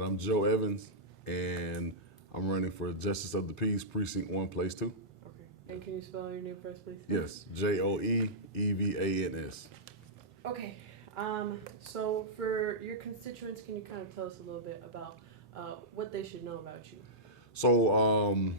right, I'm Joe Evans, and I'm running for Justice of the Peace, Precinct 1, Place 2. Okay. And can you spell your name first, please? Yes, Joeevans. Okay. So for your constituents, can you kind of tell us a little bit about what they should know about you? So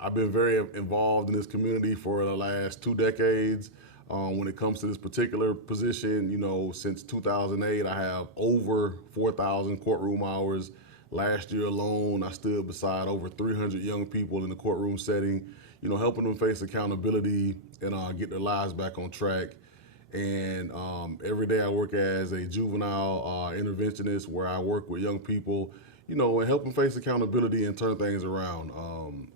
I've been very involved in this community for the last 2 decades. When it comes to this particular position, since 2008, I have over 4,000 courtroom hours. Last year alone, I stood beside over 300 young people in the courtroom setting, helping them face accountability and get their lives back on track. And every day I work as a juvenile interventionist where I work with young people, and help them face accountability and turn things around.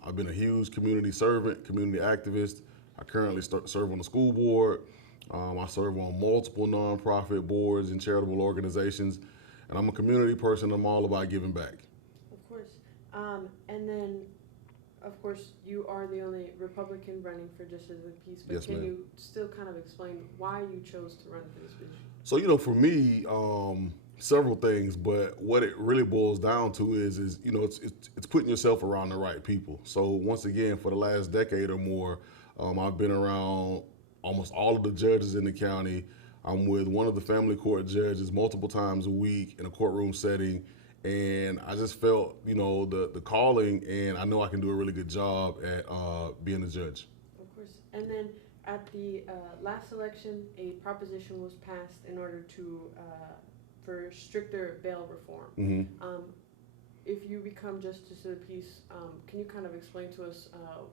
I've been a huge community servant, community activist. I currently serve on the school board. I serve on multiple nonprofit boards and charitable organizations. And I'm a community person. I'm all about giving back. Of course. And then, of course, you are the only Republican running for Justice of the Peace, but Yes, can ma'am. you still kind of explain why you chose to run for this position? So, for me, several things, but what it really boils down to is it's putting yourself around the right people. So once again, for the last decade or more, I've been around almost all of the judges in the county. I'm with one of the family court judges multiple times a week in a courtroom setting. And I just felt, the calling, and I know I can do a really good job at being a judge. Of course. And then at the last election, a proposition was passed in order to for stricter bail reform. Mm-hmm. If you become Justice of the Peace, can you kind of explain to us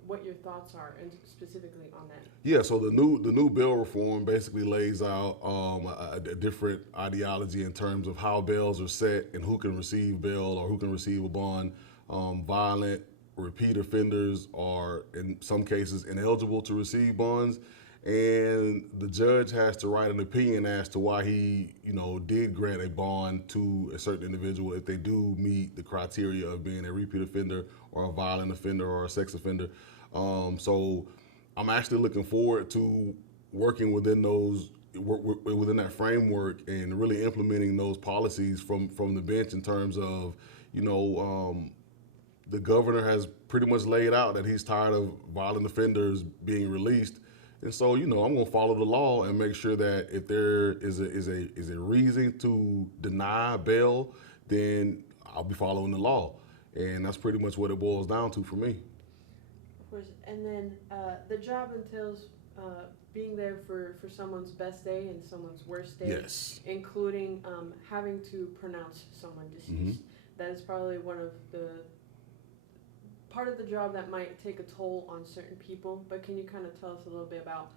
what your thoughts are, and specifically on that? Yeah, so the new bail reform basically lays out a different ideology in terms of how bails are set and who can receive bail or who can receive a bond. Violent repeat offenders are in some cases ineligible to receive bonds, and the judge has to write an opinion as to why he did grant a bond to a certain individual if they do meet the criteria of being a repeat offender or a violent offender or a sex offender. So I'm actually looking forward to working within within that framework and really implementing those policies from the bench in terms of the governor has pretty much laid out that he's tired of violent offenders being released. And so, I'm going to follow the law and make sure that if there is a reason to deny bail, then I'll be following the law. And that's pretty much what it boils down to for me. Of course. And then the job entails being there for someone's best day and someone's worst day. Yes. Including having to pronounce someone deceased. Mm-hmm. That is probably part of the job that might take a toll on certain people, but can you kind of tell us a little bit about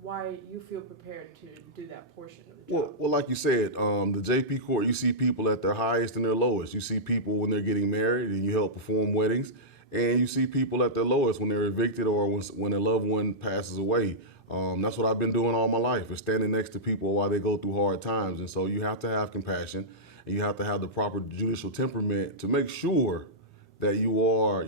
why you feel prepared to do that portion of the job? Well, like you said, the JP court, you see people at their highest and their lowest. You see people when they're getting married and you help perform weddings, and you see people at their lowest when they're evicted or when a loved one passes away. That's what I've been doing all my life, is standing next to people while they go through hard times. And so you have to have compassion, and you have to have the proper judicial temperament to make sure that you are,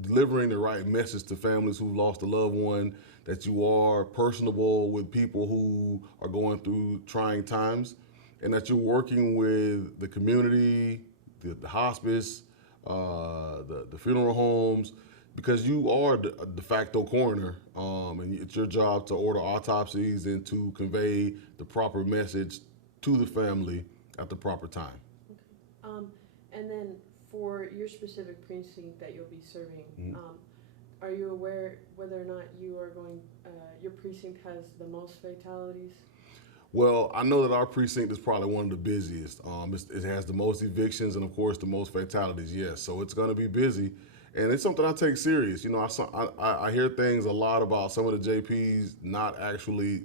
delivering the right message to families who've lost a loved one, that you are personable with people who are going through trying times, and that you're working with the community, the hospice, the funeral homes, because you are the de facto coroner, and it's your job to order autopsies and to convey the proper message to the family at the proper time. Okay. And then for your specific precinct that you'll be serving, Mm-hmm. Are you aware whether or not your precinct has the most fatalities? Well, I know that our precinct is probably one of the busiest. It has the most evictions and, of course, the most fatalities, yes. So it's going to be busy, and it's something I take serious. I hear things a lot about some of the JPs not actually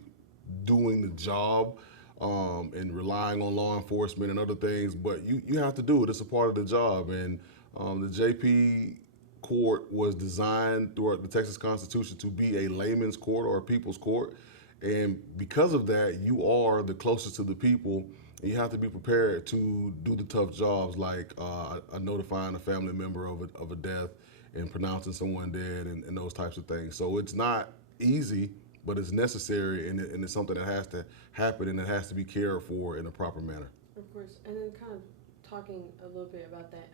doing the job and relying on law enforcement and other things, but you have to do it. It's a part of the job, and the JP court was designed throughout the Texas Constitution to be a layman's court or a people's court. And because of that, you are the closest to the people, and you have to be prepared to do the tough jobs like notifying a family member of a death and pronouncing someone dead and those types of things. So it's not easy, but it's necessary, and it's something that has to happen and it has to be cared for in a proper manner. Of course. And then kind of talking a little bit about that,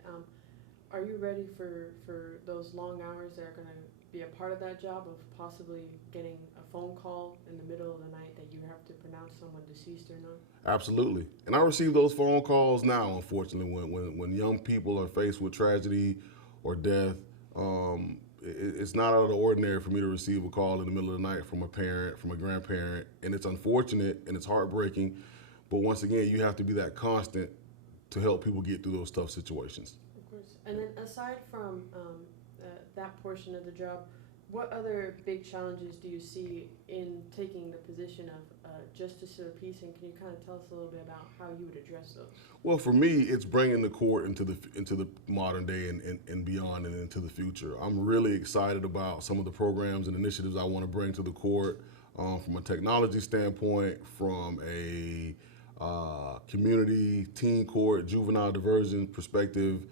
are you ready for those long hours that are going to be a part of that job of possibly getting a phone call in the middle of the night that you have to pronounce someone deceased or not? Absolutely. And I receive those phone calls now, unfortunately, when young people are faced with tragedy or death. It's not out of the ordinary for me to receive a call in the middle of the night from a parent, from a grandparent, and it's unfortunate and it's heartbreaking. But once again, you have to be that constant to help people get through those tough situations. Of course. And then aside from that portion of the job, what other big challenges do you see in taking the position of justice of the peace? And can you kind of tell us a little bit about how you would address those? Well, for me, it's bringing the court into the modern day and beyond and into the future. I'm really excited about some of the programs and initiatives I want to bring to the court from a technology standpoint, from a community, teen court, juvenile diversion perspective,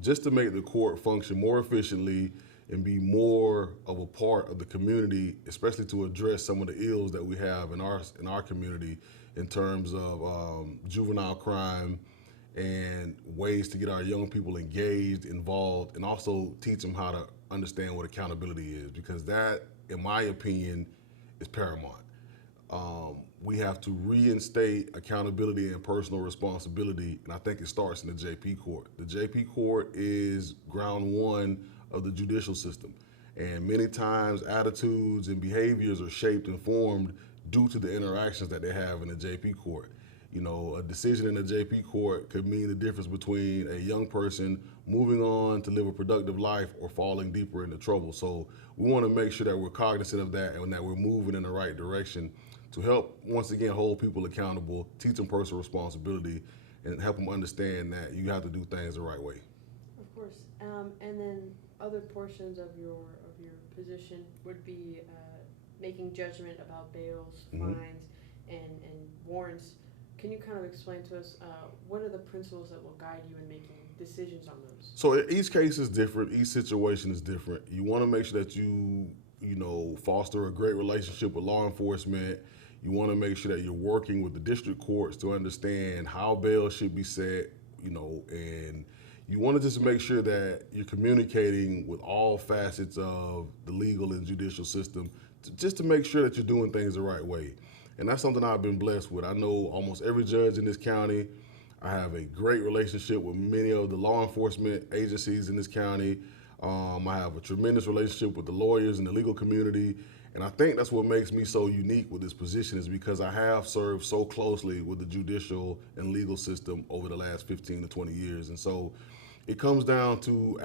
just to make the court function more efficiently and be more of a part of the community, especially to address some of the ills that we have in our community in terms of juvenile crime and ways to get our young people engaged, involved, and also teach them how to understand what accountability is, because that, in my opinion, is paramount. We have to reinstate accountability and personal responsibility, and I think it starts in the JP court. The JP court is ground one of the judicial system, and many times attitudes and behaviors are shaped and formed due to the interactions that they have in the JP court. You know, a decision in the JP court could mean the difference between a young person moving on to live a productive life or falling deeper into trouble. So we want to make sure that we're cognizant of that and that we're moving in the right direction to help, once again, hold people accountable, teach them personal responsibility, and help them understand that you have to do things the right way. Of course. And then other portions of your position would be making judgment about bails, fines, and warrants. Can you kind of explain to us what are the principles that will guide you in making decisions on those? So each case is different. Each situation is different. You want to make sure that you foster a great relationship with law enforcement. You want to make sure that you're working with the district courts to understand how bail should be set, and you want to just make sure that you're communicating with all facets of the legal and judicial system just to make sure that you're doing things the right way. And that's something I've been blessed with. I know almost every judge in this county. I have a great relationship with many of the law enforcement agencies in this county. I have a tremendous relationship with the lawyers and the legal community. And I think that's what makes me so unique with this position, is because I have served so closely with the judicial and legal system over the last 15 to 20 years. And so it comes down to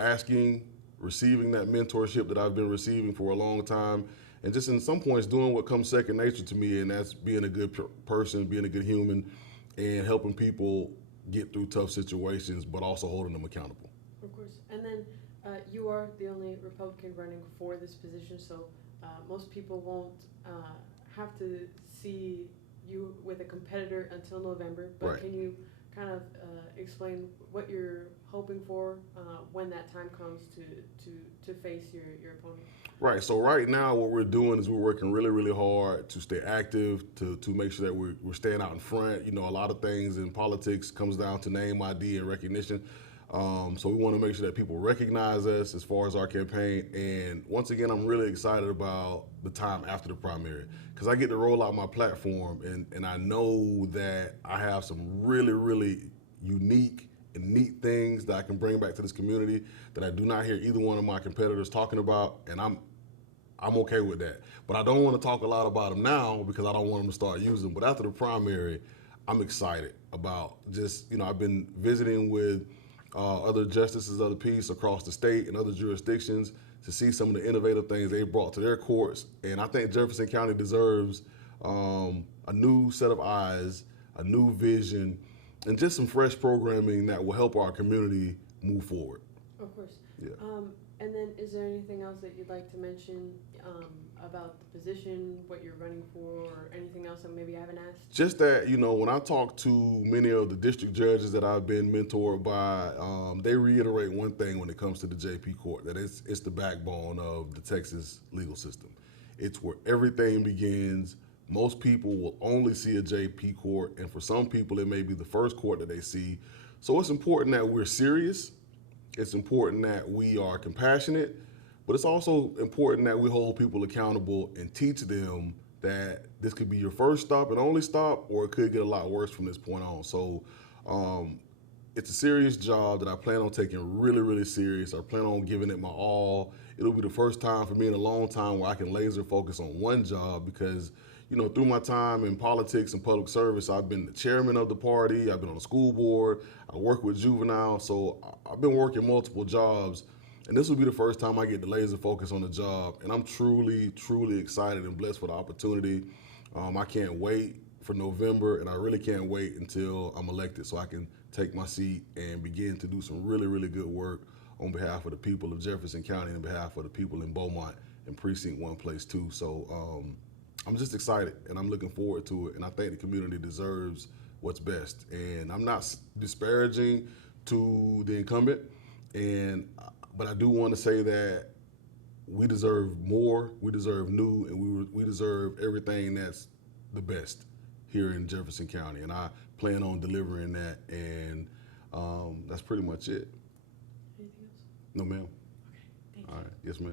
receiving that mentorship that I've been receiving for a long time, and just in some points doing what comes second nature to me, and that's being a good person, being a good human, and helping people get through tough situations, but also holding them accountable. Of course. And then you are the only Republican running for this position, so most people won't have to see you with a competitor until November. But Right. Can you kind of explain what you're hoping for when that time comes to face your opponent? Right. So right now, what we're doing is we're working really, really hard to stay active, to make sure that we're staying out in front. A lot of things in politics comes down to name, ID, and recognition. So we want to make sure that people recognize us as far as our campaign. And once again, I'm really excited about the time after the primary, because I get to roll out my platform, and I know that I have some really, really unique and neat things that I can bring back to this community that I do not hear either one of my competitors talking about, and I'm okay with that. But I don't want to talk a lot about them now because I don't want them to start using them. But after the primary, I'm excited about I've been visiting with other justices of the peace across the state and other jurisdictions to see some of the innovative things they brought to their courts. And I think Jefferson County deserves a new set of eyes, a new vision, and just some fresh programming that will help our community move forward. Of course. Yeah. And then is there anything else that you'd like to mention about the position, what you're running for, or anything else that maybe I haven't asked? Just that, when I talk to many of the district judges that I've been mentored by, they reiterate one thing when it comes to the JP court, that it's the backbone of the Texas legal system. It's where everything begins. Most people will only see a JP court, and for some people, it may be the first court that they see. So it's important that we're serious. It's important that we are compassionate, but it's also important that we hold people accountable and teach them that this could be your first stop and only stop, or it could get a lot worse from this point on. So it's a serious job that I plan on taking really, really serious. I plan on giving it my all. It'll be the first time for me in a long time where I can laser focus on one job because, you know, through my time in politics and public service, I've been the chairman of the party, I've been on the school board, I work with juvenile, so I've been working multiple jobs, and this will be the first time I get to laser focus on the job, and I'm truly, truly excited and blessed for the opportunity. I can't wait for November, and I really can't wait until I'm elected so I can take my seat and begin to do some really, really good work on behalf of the people of Jefferson County and on behalf of the people in Beaumont and Precinct 1, Place 2. So I'm just excited and I'm looking forward to it, and I think the community deserves what's best. And I'm not disparaging to the incumbent, but I do want to say that we deserve more, we deserve new, and we deserve everything that's the best here in Jefferson County. And I plan on delivering that, and that's pretty much it. Anything else? No, ma'am. Okay, thank you. All right, yes, ma'am.